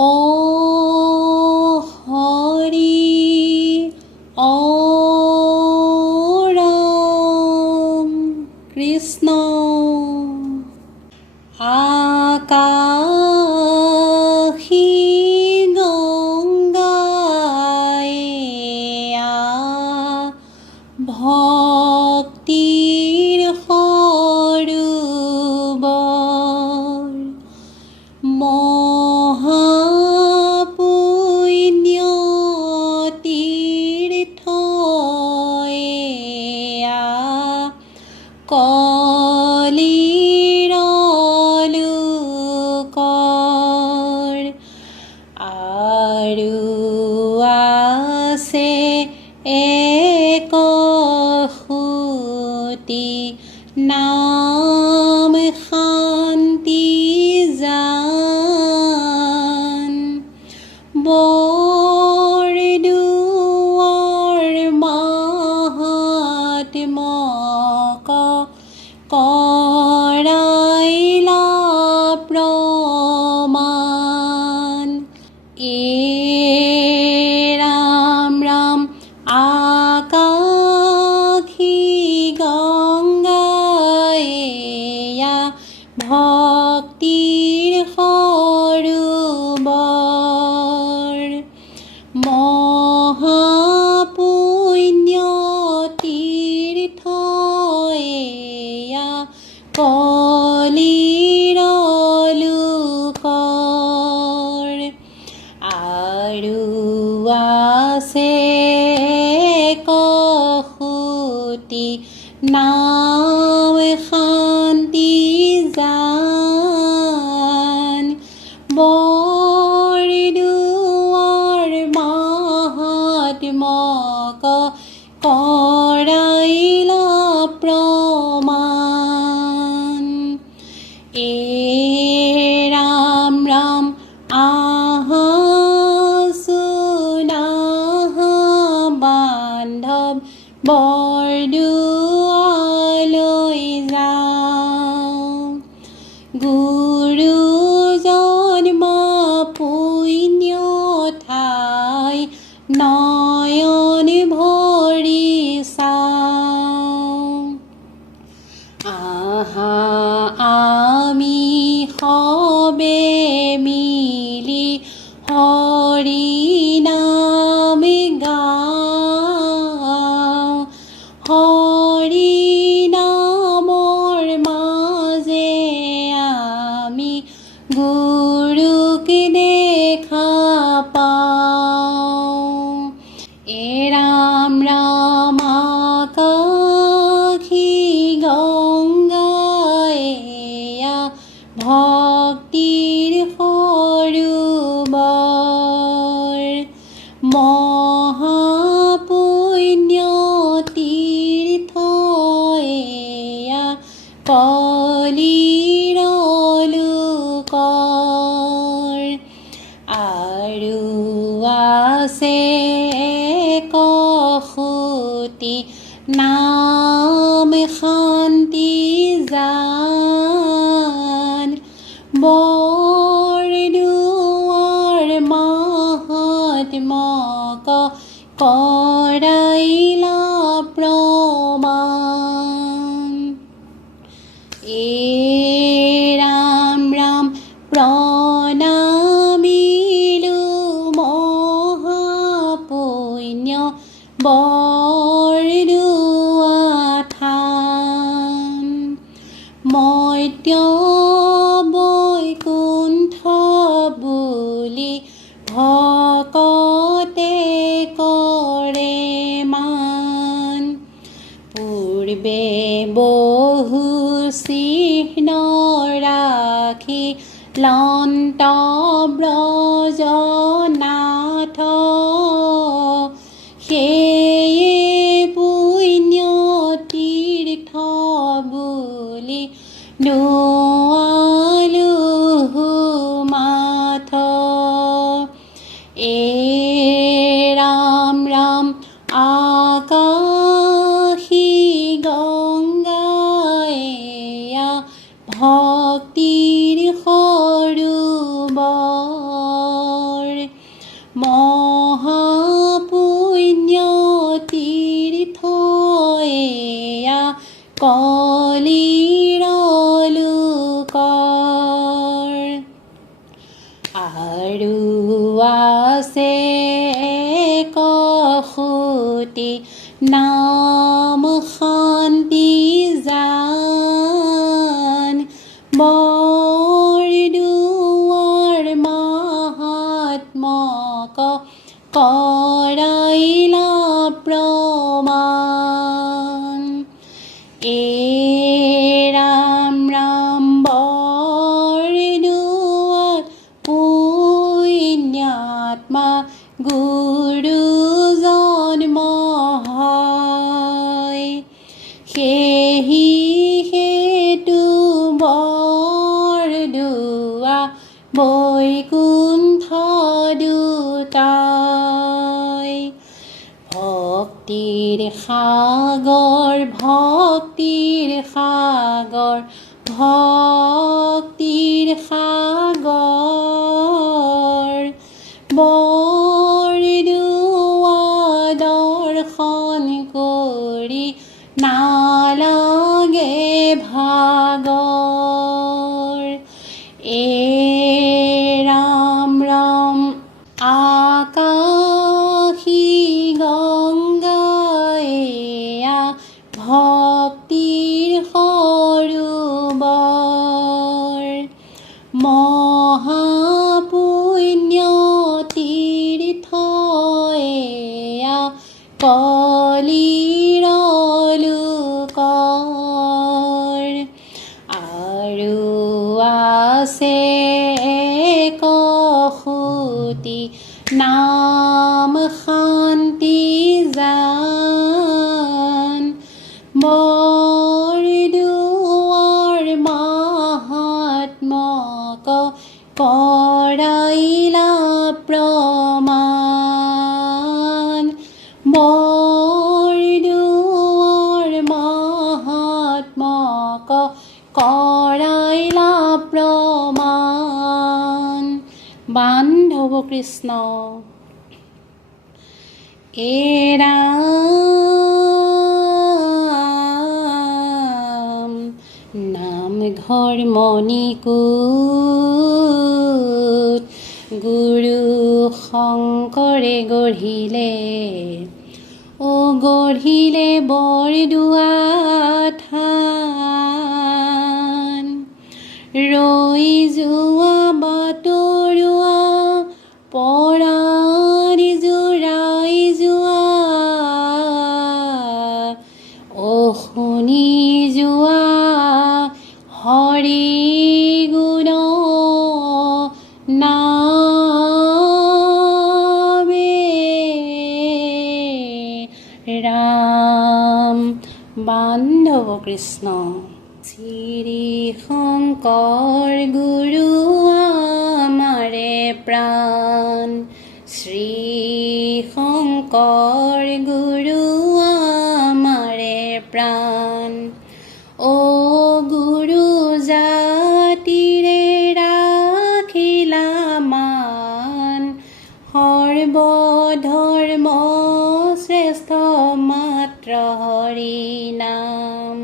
ও হৰি ও ৰাম কৃষ্ণ আকাশী গংগায় ভক্তিৰ সৰোবৰ মহাপুণ্য তীৰ্থ কলিৰ লোকৰ আৰু আছে একসুতি নাম শান্তি জান বৰদুৱাৰ মাহাত্ম্যক কৰাইলা প্ৰমাণ ৰাম ৰাম আকাশী গংগায় ভক্তিৰ সৰোবৰ মহাপুণ্য তীৰ্থ কলিৰ লোকৰ আৰু আছে একসুতি নাম শান্তি জান বৰদুৱাৰ মাহাত্ম্যক কৰাইলা প্ৰমাণ ৰাম ৰাম বান্ধৱ বৰদুৱাৰলৈ যাওঁ গুৰু জন্ম পুণ্য ঠাই নয়ন ভৰি চাওঁ আমি সবে মিলি হৰি নাম গাওঁ হৰি নামৰ মাজে আমি গুৰুক দেখা পাওঁ ৰাম ৰাম আকাশী গংগায় ভক্তিৰ সৰোবৰ মহাপুণ্য তীৰ্থ কলিৰ লোকৰ আৰু আছে একসুতি নাম শান্তি জান বৰদুৱাৰ মাহাত্ম্যক কৰাইলা প্ৰমাণ ৰাম ৰাম প্ৰণামিলো মহাপুণ্য বৰদুৱাৰ থান মৰ্ত্য বৈকুণ্ঠ বুলি ভকতে কৰে মান পূৰ্বে বহু চিহ্ন ৰাখি লন্ত ব্ৰজনাথ সেয়ে পুণ্য তীৰ্থ বুলি নোৱালো মাথ ৰাম ৰাম আকাশী গংগায় ভক্তিৰ সৰোবৰ আৰু আছে কসুতি নাম শান্তি জান বৰদুৱাৰ মাহাত্মক কৰাইলা প্ৰমাণ ৰাম ৰাম বৰদুৱাৰ পুণ্যাত্মা গুৰুজন হয় সেহি হেতু বৰদুৱা বৈকুণ্ঠ দুটাই ভক্তিৰ সাগৰ ভক্তিৰ সাগৰ ভক্তিৰ সাগৰ বৰদুৱা দৰ্শন কৰি নালাগে ভাগৰ ৰাম ৰাম আকাশী গংগা এয়া ভক্তিৰ সৰোবৰ মহাপুণ্য তীৰ্থ এয়া কলিৰ লোকৰ আৰু আছে কসুতি নাম শান্তি জান বৰদুৱাৰ মাহাত্মক কৰাইলা প্ৰমাণ বৰদুৱাৰ মাহাত্মক কৰাইলা প্ৰমাণ বান্ধৱ কৃষ্ণ ৰাম নামঘৰ মণিকূট গুৰু শংকৰে গঢ়িলে গঢ়িলে বৰদুৱা থান ৰৈ যোৱা বাটৰুৱা পৰাণি জোৰাই যোৱা শুনি যোৱা হৰি গুণ নামে ৰাম বান্ধৱ কৃষ্ণ শ্ৰী শংকৰ গুৰু আমাৰে প্ৰাণ শ্ৰী শংকৰ গুৰু আমাৰে প্ৰাণ গুৰু জাতিৰে ৰাখিলা মান সৰ্বধৰ্ম শ্ৰেষ্ঠ মাত্ৰ হৰি নাম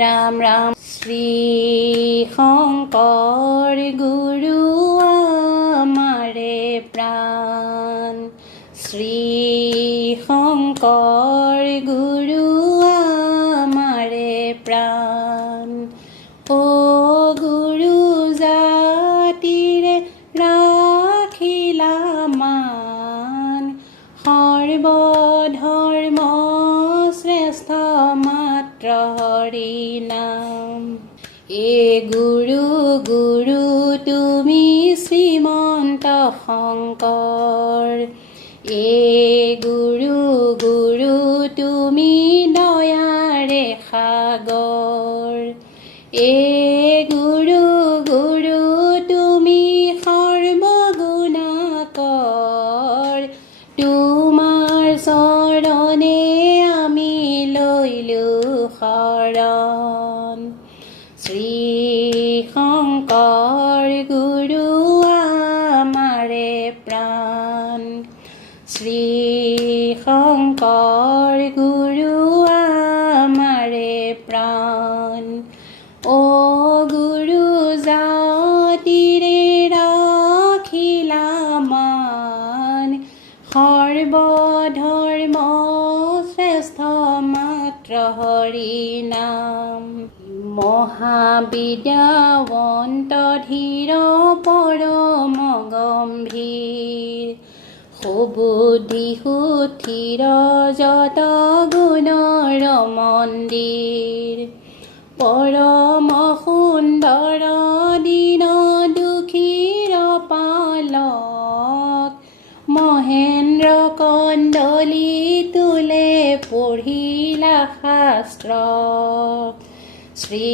ৰাম ৰাম শ্ৰী শংকৰ গুৰু আমাৰে প্ৰাণ শ্ৰী শংকৰ গুৰু আমাৰে প্ৰাণ গুৰু জাতিৰে ৰাখিলা মান সৰ্বধৰ্ম শ্ৰেষ্ঠ মাত্ৰ হৰি নাম গুৰু গুৰু তুমি শ্ৰীমন্ত শংকৰ গুৰু গুৰু তুমি দয়াৰে সাগৰ গুৰু গুৰু তুমি সৰ্বগুণাকৰ তোমাৰ চৰণে আমি লৈলো শৰণ শ্ৰী শংকৰ গুৰু আমাৰে প্ৰাণ শ্ৰী শংকৰ গুৰু আমাৰে প্ৰাণ গুৰু জাতিৰে হৰি নাম মহাবিদ্যাৱন্ত ধীৰ পৰম গম্ভীৰ সুবুদ্ধি সুথিৰ যত গুণৰ মন্দিৰ পৰম সুন্দৰ দীন দুখীৰ পালক মহেন্দ্ৰ কন্দলি তোলে পঢ়িলা শাস্ত্ৰ শ্ৰী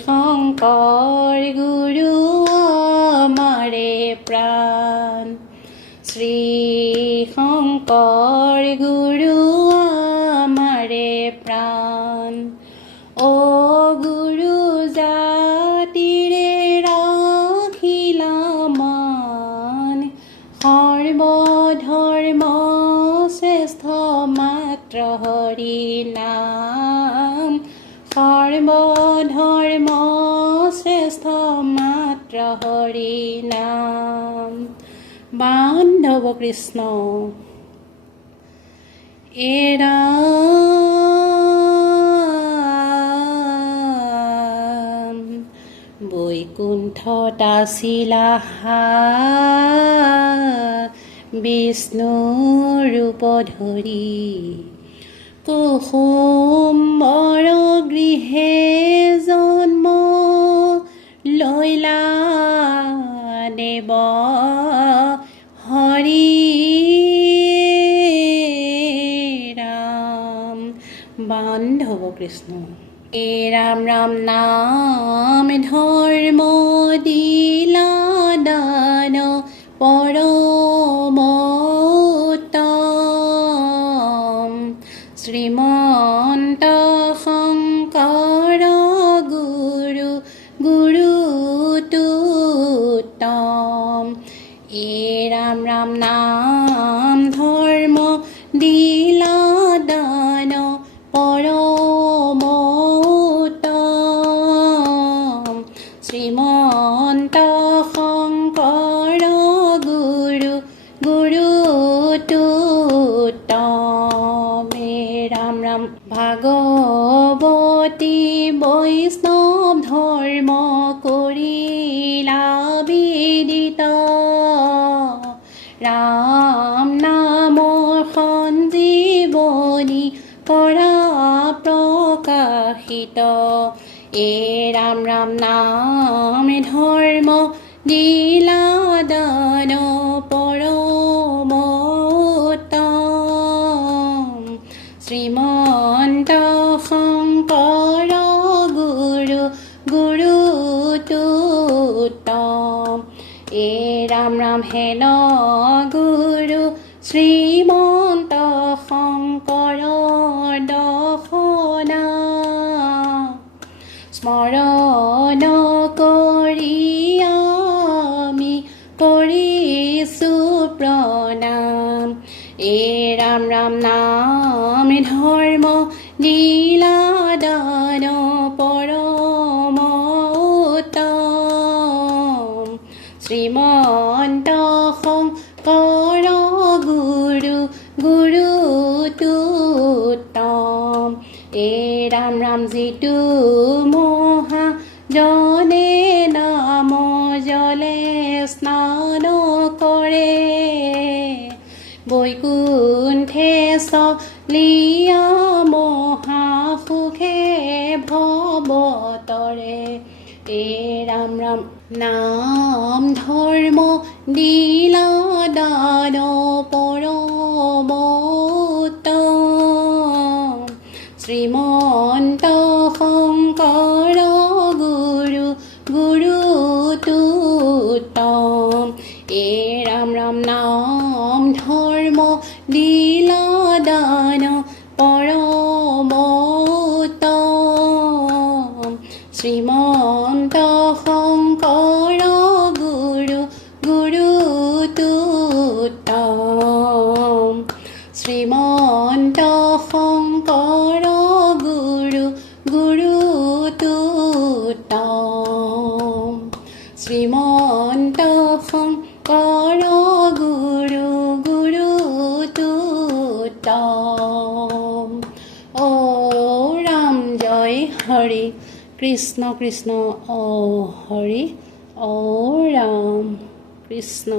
শংকৰ গুৰু আমাৰে প্ৰাণ শ্ৰী শংকৰ গুৰু আমাৰে প্ৰাণ অ গুৰু জাতিৰে ৰাখিলা মান সৰ্বধৰ্ম শ্ৰেষ্ঠ মাত্ৰ হৰি নাম সৰ্বধৰ্ম শ্ৰেষ্ঠ মাত্ৰ হৰি নাম বান্ধৱ কৃষ্ণ এৰা বৈকুণ্ঠত আছিলা বিষ্ণু ৰূপ ধৰি কুসুম্বৰ গৃহে জন্ম লৈলা দেৱ হৰি ৰাম বান্ধৱ কৃষ্ণ এ ৰাম ৰাম নাম ধৰ্ম দিলা দান পৰম উত্তম শ্ৰীমন্ত শংকৰ গুৰু গুৰুটো উত্তম এ ৰাম ৰাম নাম ধৰ্ম দিলা দান পৰম উত্তম শ্ৰীমন্ত শংকৰ গুৰু গুৰুটো উত্তম হে ৰাম ৰাম ভাগৱতী বৈষ্ণৱ ধৰ্ম কৰিলা বিদিত ৰাম নাম সঞ্জীৱনী কৰা প্ৰকাশিত এ ৰাম ৰাম নাম ধৰ্ম দিলা দান পৰম উত্তম শ্ৰীমন্ত শংকৰ গুৰু গুৰুটো উত্তম এ ৰাম ৰাম হেন গুৰু শ্ৰীমন্ত শংকৰ দৰ্শনা স্মৰণ কৰি আমি কৰিছোঁ প্ৰণাম এ ৰাম ৰাম নাম ধৰ্ম দিলা দান পৰম উত্তম শ্ৰীমন্ত শংকৰ গুৰু গুৰুটো উত্তম এ ৰাম ৰাম যিটো মহা জনে নাম জলে স্নান কৰে বৈকুণ্ঠে চলিয়া মহা সুখে ভৱতৰে এ ৰাম ৰাম নাম ধৰ্ম দিলা দান পৰম উত্তম শ্ৰীমন্ত শংকৰ গুৰু গুৰুটো উত্তম এ ৰাম ৰাম নাম ধৰ্ম দিলা দান পৰম উত্তম শ্ৰীমন্ত শংকৰ গুৰু গুৰুটো উত্তম শ্ৰীমন্ত শংকৰ গুৰু গুৰুটো উত্তম শ্ৰীমন্ত শংকৰ গুৰু গুৰুটো উত্তম কৃষ্ণ কৃষ্ণ অ হৰি অ ৰাম কৃষ্ণ